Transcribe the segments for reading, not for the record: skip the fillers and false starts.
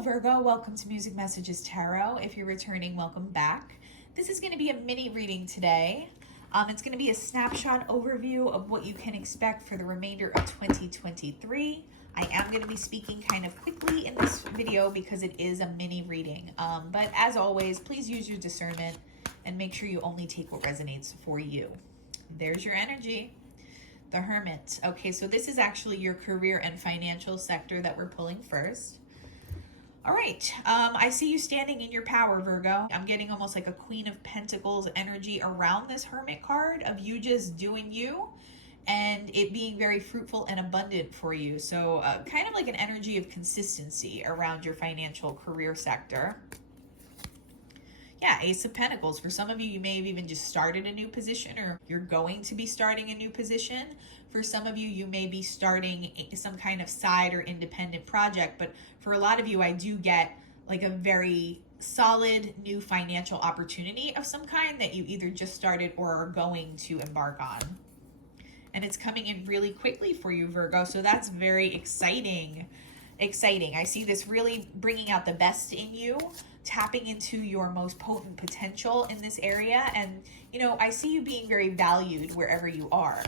Virgo, welcome to Music Messages Tarot. If you're returning, welcome back. This is going to be a mini reading today. It's going to be a snapshot overview of what you can expect for the remainder of 2023. I am going to be speaking kind of quickly in this video because it is a mini reading. But as always, please use your discernment and make sure you only take what resonates for you. There's your energy. The Hermit. Okay, so this is actually your career and financial sector that we're pulling first. All right, I see you standing in your power, Virgo. I'm getting almost like a Queen of Pentacles energy around this Hermit card of you just doing you and it being very fruitful and abundant for you. So kind of like an energy of consistency around your financial career sector. Yeah, Ace of Pentacles. For some of you, you may have even just started a new position or you're going to be starting a new position. For some of you, you may be starting some kind of side or independent project. But for a lot of you, I do get like a very solid new financial opportunity of some kind that you either just started or are going to embark on. And it's coming in really quickly for you, Virgo. So that's very exciting. I see this really bringing out the best in you, tapping into your most potent potential in this area. And, you know, I see you being very valued wherever you are.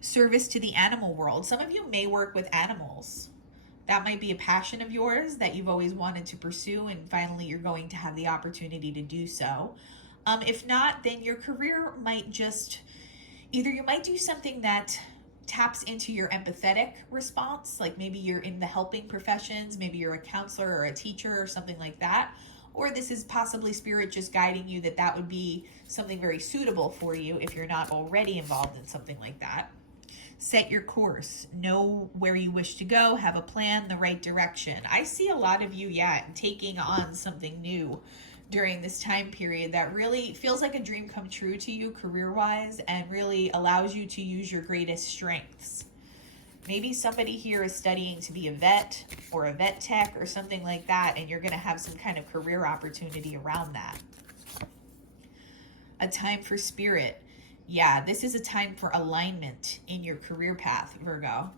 Service to the animal world. Some of you may work with animals. That might be a passion of yours that you've always wanted to pursue, and finally you're going to have the opportunity to do so. If not, then your career might just, either you might do something that taps into your empathetic response, like maybe you're in the helping professions, maybe you're a counselor or a teacher or something like that, or this is possibly spirit just guiding you that that would be something very suitable for you if you're not already involved in something like that. Set your course, know where you wish to go, have a plan, the right direction. I see a lot of you, taking on something new during this time period that really feels like a dream come true to you career-wise and really allows you to use your greatest strengths. Maybe somebody here is studying to be a vet or a vet tech or something like that, and you're going to have some kind of career opportunity around that. A time for spirit. Yeah, this is a time for alignment in your career path, Virgo.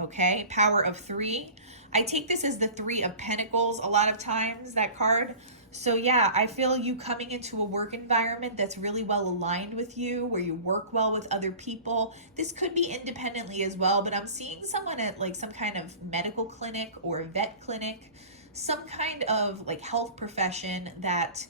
Okay, Power of 3. I take this as the 3 of Pentacles a lot of times, that card. So yeah, I feel you coming into a work environment that's really well aligned with you, where you work well with other people. This could be independently as well, but I'm seeing someone at like some kind of medical clinic or a vet clinic, some kind of like health profession that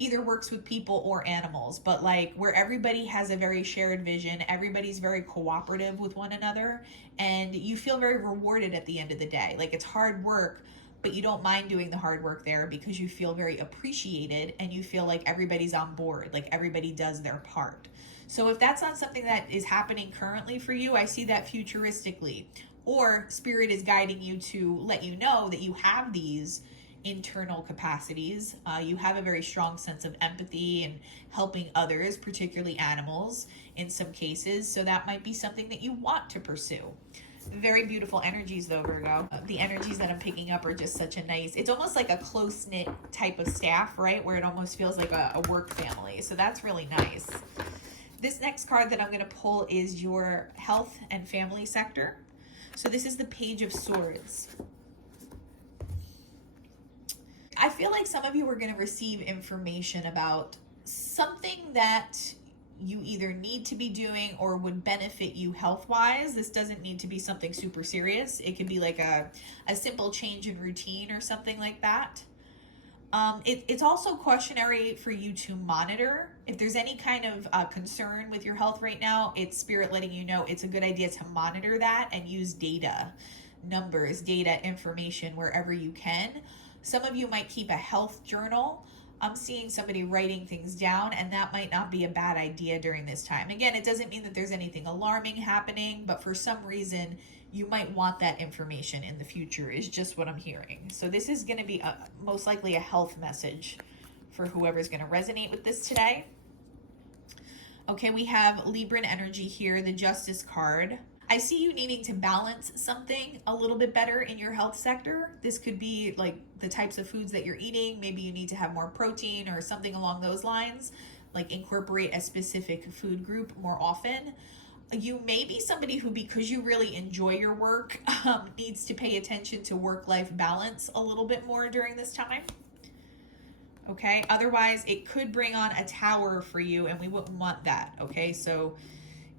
either works with people or animals, but like where everybody has a very shared vision, everybody's very cooperative with one another, and you feel very rewarded at the end of the day. Like it's hard work, but you don't mind doing the hard work there because you feel very appreciated and you feel like everybody's on board, like everybody does their part. So if that's not something that is happening currently for you, I see that futuristically, or spirit is guiding you to let you know that you have these internal capacities. You have a very strong sense of empathy and helping others, particularly animals in some cases. So that might be something that you want to pursue. Very beautiful energies though, Virgo. The energies that I'm picking up are just such a nice, it's almost like a close-knit type of staff, right? Where it almost feels like a work family. So that's really nice. This next card that I'm going to pull is your health and family sector. So this is the Page of Swords. I feel like some of you are going to receive information about something that you either need to be doing or would benefit you health-wise. This doesn't need to be something super serious. It could be like a simple change in routine or something like that. It's also cautionary for you to monitor. If there's any kind of concern with your health right now, it's spirit letting you know it's a good idea to monitor that and use data, numbers, data, information wherever you can. Some of you might keep a health journal. I'm seeing somebody writing things down, and that might not be a bad idea during this time. Again, it doesn't mean that there's anything alarming happening, but for some reason, you might want that information in the future is just what I'm hearing. So this is going to be most likely a health message for whoever's going to resonate with this today. Okay, we have Libran energy here, the Justice card. I see you needing to balance something a little bit better in your health sector. This could be like the types of foods that you're eating. Maybe you need to have more protein or something along those lines, like incorporate a specific food group more often. You may be somebody who, because you really enjoy your work, needs to pay attention to work-life balance a little bit more during this time. Okay, otherwise it could bring on a tower for you, and we wouldn't want that. Okay, so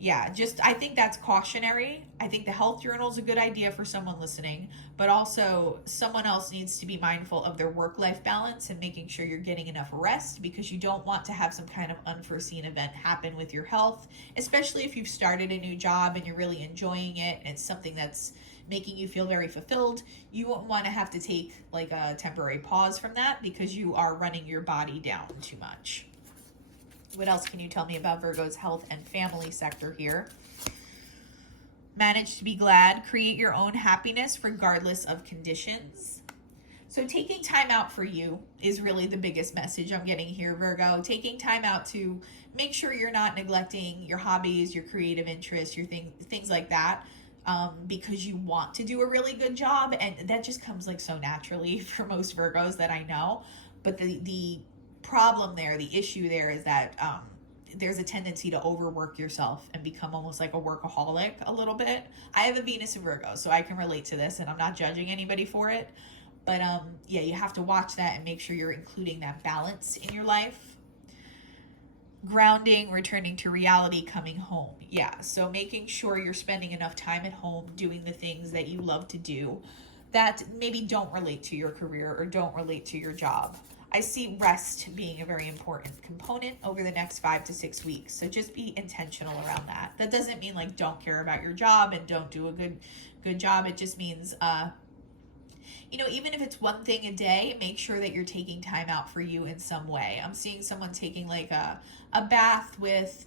yeah, just I think that's cautionary. I think the health journal is a good idea for someone listening, but also someone else needs to be mindful of their work-life balance and making sure you're getting enough rest, because you don't want to have some kind of unforeseen event happen with your health, especially if you've started a new job and you're really enjoying it and it's something that's making you feel very fulfilled. You won't want to have to take like a temporary pause from that because you are running your body down too much. What else can you tell me about Virgo's health and family sector here? Manage to be glad. Create your own happiness regardless of conditions. So taking time out for you is really the biggest message I'm getting here, Virgo. Taking time out to make sure you're not neglecting your hobbies, your creative interests, your things like that, because you want to do a really good job. And that just comes like so naturally for most Virgos that I know. But the problem there, the issue there is that there's a tendency to overwork yourself and become almost like a workaholic a little bit. I have a Venus in Virgo, so I can relate to this, and I'm not judging anybody for it. But yeah, you have to watch that and make sure you're including that balance in your life. Grounding, returning to reality, coming home. Yeah, so making sure you're spending enough time at home doing the things that you love to do that maybe don't relate to your career or don't relate to your job. I see rest being a very important component over the next 5 to 6 weeks. So just be intentional around that. That doesn't mean like don't care about your job and don't do a good job. It just means, even if it's one thing a day, make sure that you're taking time out for you in some way. I'm seeing someone taking like a bath with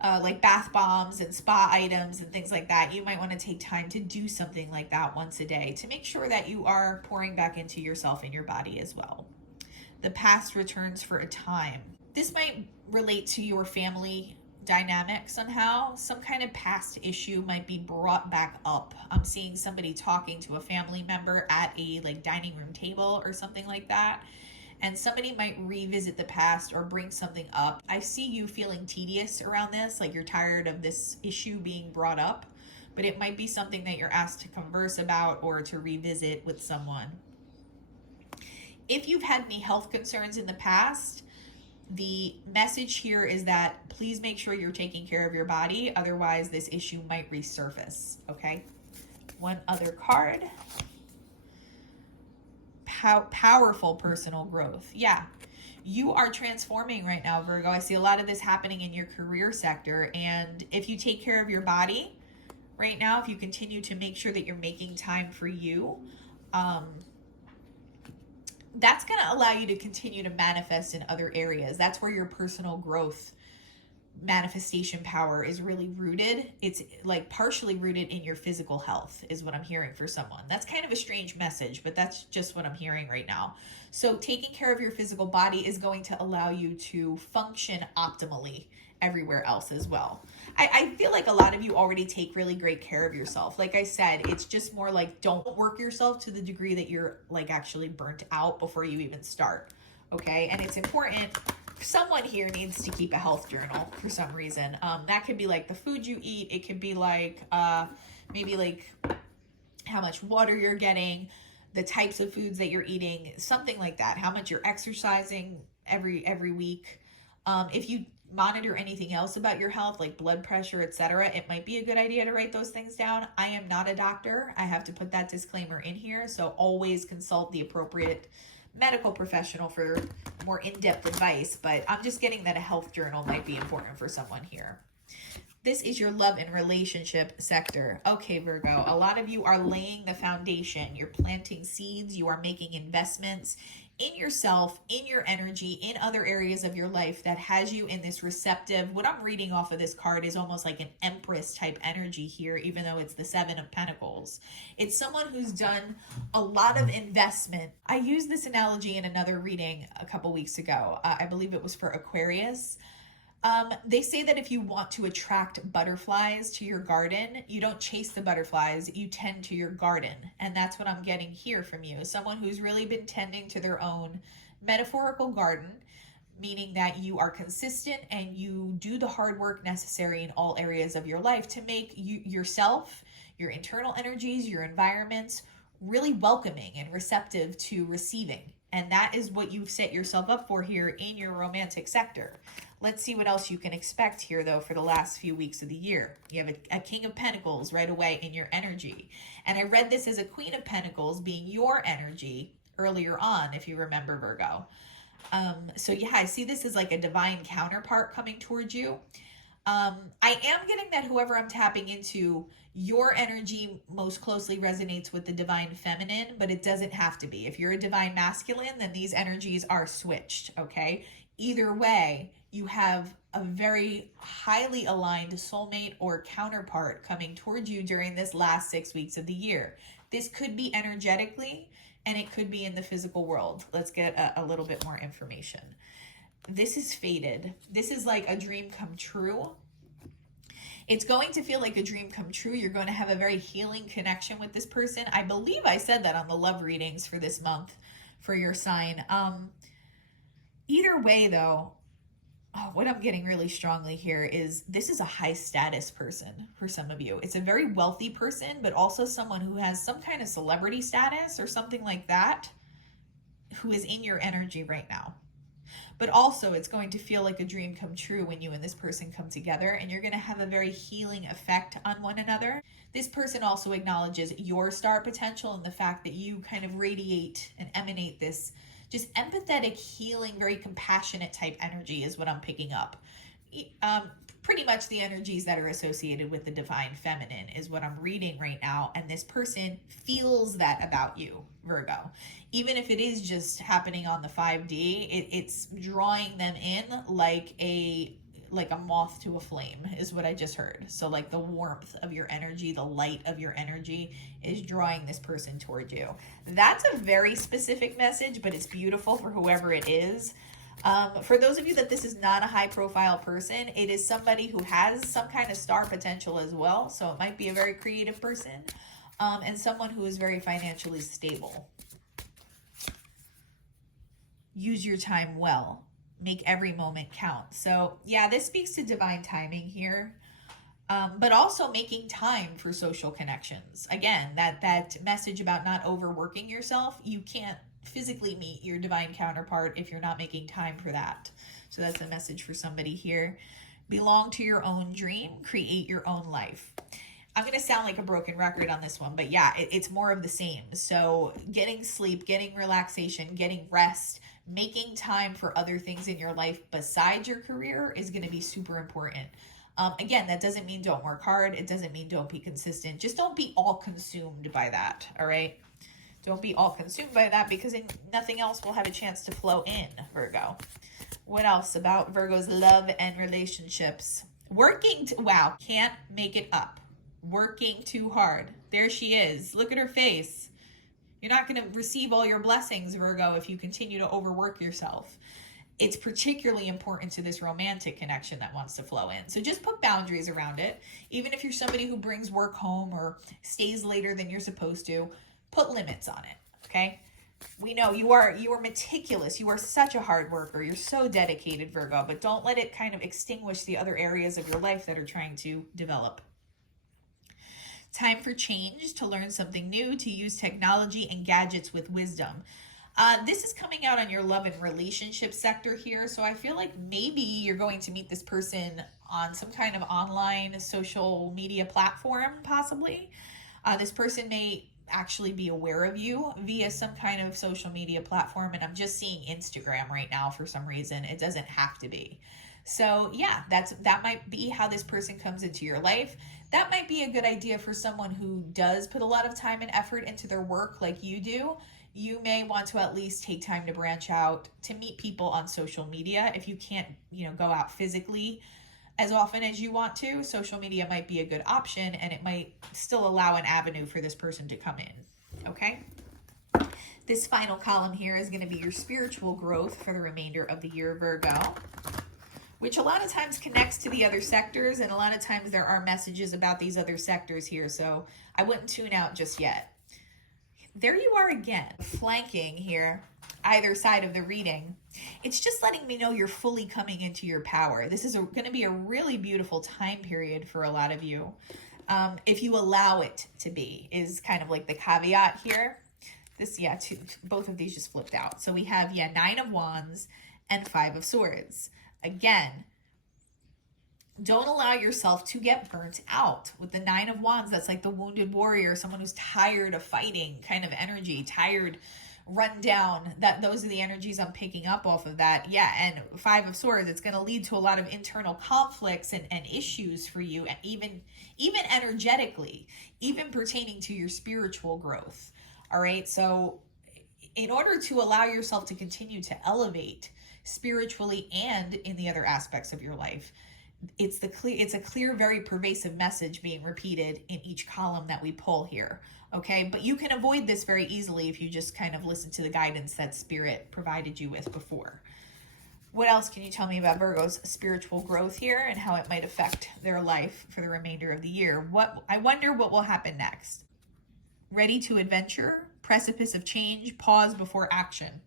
like bath bombs and spa items and things like that. You might want to take time to do something like that once a day to make sure that you are pouring back into yourself and your body as well. The past returns for a time. This might relate to your family dynamic somehow. Some kind of past issue might be brought back up. I'm seeing somebody talking to a family member at a like dining room table or something like that. And somebody might revisit the past or bring something up. I see you feeling tedious around this, like you're tired of this issue being brought up, but it might be something that you're asked to converse about or to revisit with someone. If you've had any health concerns in the past, the message here is that please make sure you're taking care of your body. Otherwise, this issue might resurface, okay? One other card. Powerful personal growth. Yeah, you are transforming right now, Virgo. I see a lot of this happening in your career sector. And if you take care of your body right now, if you continue to make sure that you're making time for you, that's going to allow you to continue to manifest in other areas. That's where your personal growth manifestation power is really rooted. It's like partially rooted in your physical health is what I'm hearing for someone. That's kind of a strange message, but that's just what I'm hearing right now. So taking care of your physical body is going to allow you to function optimally everywhere else as well. I feel like a lot of you already take really great care of yourself. Like I said, it's just more like don't work yourself to the degree that you're like actually burnt out before you even start. Okay. And it's important. Someone here needs to keep a health journal for some reason. That could be like the food you eat. It could be like maybe like how much water you're getting, the types of foods that you're eating, something like that. How much you're exercising every week. If you monitor anything else about your health, like blood pressure, etc., it might be a good idea to write those things down. I am not a doctor. I have to put that disclaimer in here. So always consult the appropriate medical professional for more in-depth advice, but I'm just getting that a health journal might be important for someone here. This is your love and relationship sector. Okay, Virgo, a lot of you are laying the foundation. You're planting seeds. You are making investments in yourself, in your energy, in other areas of your life that has you in this receptive. What I'm reading off of this card is almost like an Empress type energy here, even though it's the 7 of Pentacles. It's someone who's done a lot of investment. I used this analogy in another reading a couple weeks ago. I believe it was for Aquarius. They say that if you want to attract butterflies to your garden, you don't chase the butterflies, you tend to your garden. And that's what I'm getting here from you. Someone who's really been tending to their own metaphorical garden, meaning that you are consistent and you do the hard work necessary in all areas of your life to make yourself, your internal energies, your environments really welcoming and receptive to receiving. And that is what you've set yourself up for here in your romantic sector. Let's see what else you can expect here, though, for the last few weeks of the year. You have a King of Pentacles right away in your energy. And I read this as a Queen of Pentacles being your energy earlier on, if you remember, Virgo. So yeah, I see this as like a divine counterpart coming towards you. I am getting that whoever I'm tapping into, your energy most closely resonates with the divine feminine, but it doesn't have to be. If you're a divine masculine, then these energies are switched, okay? Either way, you have a very highly aligned soulmate or counterpart coming towards you during this last 6 weeks of the year. This could be energetically, and it could be in the physical world. Let's get a little bit more information. This is fated. This is like a dream come true. It's going to feel like a dream come true. You're going to have a very healing connection with this person. I believe I said that on the love readings for this month for your sign. Either way, though, what I'm getting really strongly here is this is a high status person for some of you. It's a very wealthy person, but also someone who has some kind of celebrity status or something like that, who is in your energy right now. But also it's going to feel like a dream come true when you and this person come together, and you're going to have a very healing effect on one another. This person also acknowledges your star potential and the fact that you kind of radiate and emanate this just empathetic, healing, very compassionate type energy is what I'm picking up. Pretty much the energies that are associated with the divine feminine is what I'm reading right now. And this person feels that about you, Virgo. Even if it is just happening on the 5D, it's drawing them in like a moth to a flame is what I just heard. So like the warmth of your energy, the light of your energy is drawing this person toward you. That's a very specific message, but it's beautiful for whoever it is. For those of you that this is not a high profile person, it is somebody who has some kind of star potential as well. So it might be a very creative person, and someone who is very financially stable. Use your time well. Make every moment count. So yeah, this speaks to divine timing here, but also making time for social connections. Again, that message about not overworking yourself. You can't physically meet your divine counterpart if you're not making time for that. So that's a message for somebody here. Belong to your own dream, create your own life. I'm going to sound like a broken record on this one, but yeah, it's more of the same. So getting sleep, getting relaxation, getting rest, making time for other things in your life besides your career is going to be super important. Again, that doesn't mean don't work hard. It doesn't mean don't be consistent. Just don't be all consumed by that. All right. Don't be all consumed by that, because nothing else will have a chance to flow in, Virgo. What else about Virgo's love and relationships? Wow, can't make it up. Working too hard. There she is. Look at her face. You're not going to receive all your blessings, Virgo, if you continue to overwork yourself. It's particularly important to this romantic connection that wants to flow in. So just put boundaries around it. Even if you're somebody who brings work home or stays later than you're supposed to, put limits on it, okay? We know you are meticulous. You are such a hard worker. You're so dedicated, Virgo, but don't let it kind of extinguish the other areas of your life that are trying to develop. Time for change, to learn something new, to use technology and gadgets with wisdom. This is coming out on your love and relationship sector here. So I feel like maybe you're going to meet this person on some kind of online social media platform, possibly. This person may actually be aware of you via some kind of social media platform. And I'm just seeing Instagram right now for some reason. It doesn't have to be. So yeah, that might be how this person comes into your life. That might be a good idea for someone who does put a lot of time and effort into their work like you do. You may want to at least take time to branch out to meet people on social media. If you can't, go out physically as often as you want to, social media might be a good option, and it might still allow an avenue for this person to come in, okay? This final column here is going to be your spiritual growth for the remainder of the year, Virgo, which a lot of times connects to the other sectors, and a lot of times there are messages about these other sectors here, so I wouldn't tune out just yet. there you are again, flanking here, either side of the reading. It's just letting me know you're fully coming into your power. This is going to be a really beautiful time period for a lot of you. If you allow it to be, is kind of like the caveat here. This, yeah, both of these just flipped out. So we have, yeah, 9 of Wands and 5 of Swords. Again, don't allow yourself to get burnt out. With the 9 of Wands, that's like the wounded warrior, someone who's tired of fighting kind of energy, tired, run down. Those are the energies I'm picking up off of that. Yeah, and 5 of Swords, it's going to lead to a lot of internal conflicts and issues for you, and even energetically, even pertaining to your spiritual growth. All right, so in order to allow yourself to continue to elevate spiritually and in the other aspects of your life, it's a clear, very pervasive message being repeated in each column that we pull here. Okay, but you can avoid this very easily if you just kind of listen to the guidance that Spirit provided you with before. What else can you tell me about Virgo's spiritual growth here and how it might affect their life for the remainder of the year? I wonder what will happen next. Ready to adventure, precipice of change, pause before action.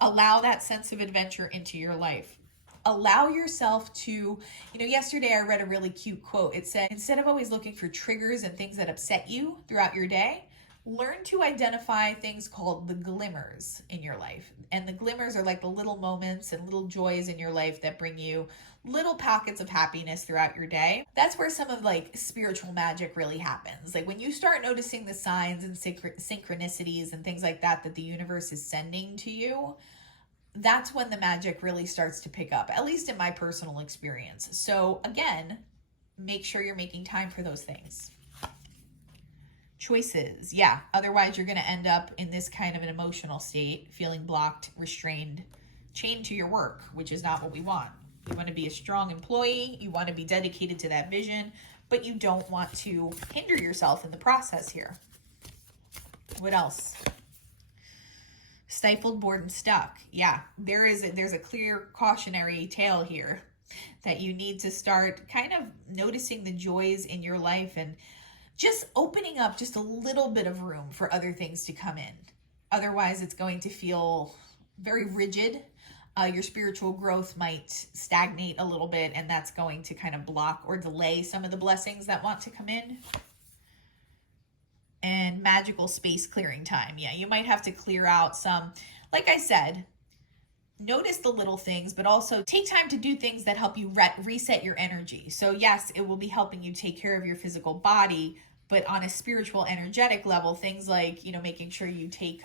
Allow that sense of adventure into your life. Allow yourself to, yesterday I read a really cute quote. It said, instead of always looking for triggers and things that upset you throughout your day, learn to identify things called the glimmers in your life. And the glimmers are like the little moments and little joys in your life that bring you little pockets of happiness throughout your day. That's where some of like spiritual magic really happens. Like when you start noticing the signs and synchronicities and things like that the universe is sending to you, that's when the magic really starts to pick up, at least in my personal experience. So again, make sure you're making time for those things. Choices. Yeah. Otherwise, you're going to end up in this kind of an emotional state, feeling blocked, restrained, chained to your work, which is not what we want. You want to be a strong employee. You want to be dedicated to that vision, but you don't want to hinder yourself in the process here. What else? Stifled, bored, and stuck. Yeah, there's a clear cautionary tale here that you need to start kind of noticing the joys in your life and just opening up just a little bit of room for other things to come in. Otherwise, it's going to feel very rigid. Your spiritual growth might stagnate a little bit, and that's going to kind of block or delay some of the blessings that want to come in. And magical space clearing time. Yeah, you might have to clear out some, like I said, notice the little things, but also take time to do things that help you reset your energy. So yes, it will be helping you take care of your physical body, but on a spiritual, energetic level, things like, making sure you take,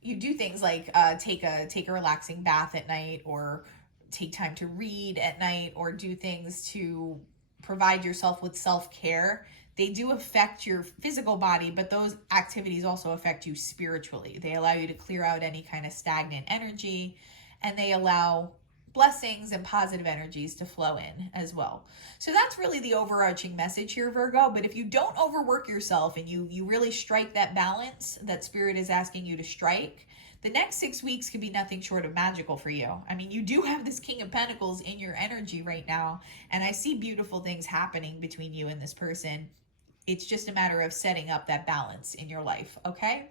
you do things like take a relaxing bath at night, or take time to read at night, or do things to provide yourself with self-care. They do affect your physical body, but those activities also affect you spiritually. They allow you to clear out any kind of stagnant energy, and they allow blessings and positive energies to flow in as well. So that's really the overarching message here, Virgo. But if you don't overwork yourself and you really strike that balance that Spirit is asking you to strike, the next 6 weeks could be nothing short of magical for you. I mean, you do have this King of Pentacles in your energy right now, and I see beautiful things happening between you and this person. It's just a matter of setting up that balance in your life, okay?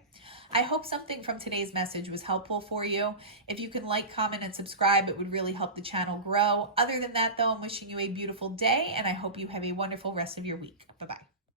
I hope something from today's message was helpful for you. If you can like, comment, and subscribe, it would really help the channel grow. Other than that, though, I'm wishing you a beautiful day, and I hope you have a wonderful rest of your week. Bye-bye.